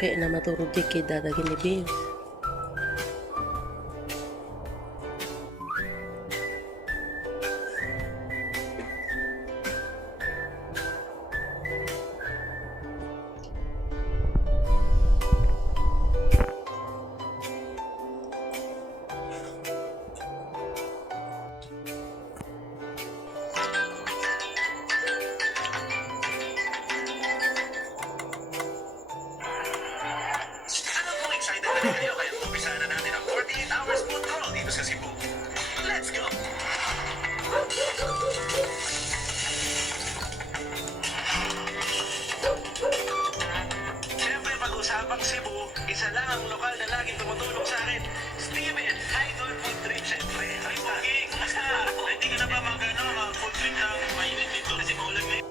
kaya na maturog di kay dadagin ni Bill. Kaya umpisa na natin ang 48 hours food crawl dito sa Cebu. Let's go! Siyempre, pag-usapang Cebu, isa lang ang lokal na laging tumutulong sa akin. Steven, Idol Food Trip, siyempre. Ay, Pogi, kumusta? Hindi ka na ba mag-food trip na mainit dito? Kasi maulan ngayon.